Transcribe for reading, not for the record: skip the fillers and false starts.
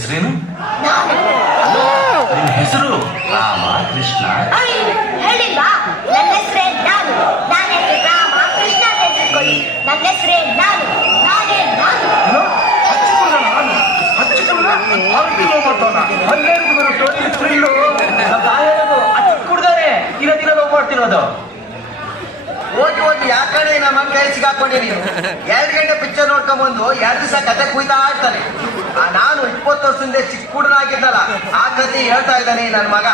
ಹೆಸರೇನು? ನಿನ್ನ ಹೆಸರು ರಾಮ ಕೃಷ್ಣ ಹೇಳಿಲ್ವಾ? ನನ್ನ ಹೆಸರೇ ನಾನು. ನಾನೇ ರಾಮ ಕೃಷ್ಣ ಅಂತ ಹೆಸರುಕೊಳ್ಳಿ. ನನ್ನ ಹೆಸರೇ ನಾನು. ನಾನೇ ನಾನು. ಮಾಡ್ತಿರೋದು ಹೋಗಿ ಹೋಗಿ ಯಾಕಡೆ ನಮ್ಮ ಕೈ ಸಿಗಾಕೊಂಡಿರಿ. 2 ಗಂಟೆ ಪಿಕ್ಚರ್ ನೋಡ್ಕೊಂಡ್ಬಂದು 2 ದಿವಸ ಕತೆ ಕುಯ್ತಾ ಇರ್ತಾನೆ. ನಾನು 20 ವರ್ಷದಿಂದ ಚಿಕ್ಕ ಹುಡುಗನಾಗಿದ್ದಲ್ಲ, ಆ ಕತೆ ಹೇಳ್ತಾ ಇದ್ದಾನೆ ನನ್ನ ಮಗ.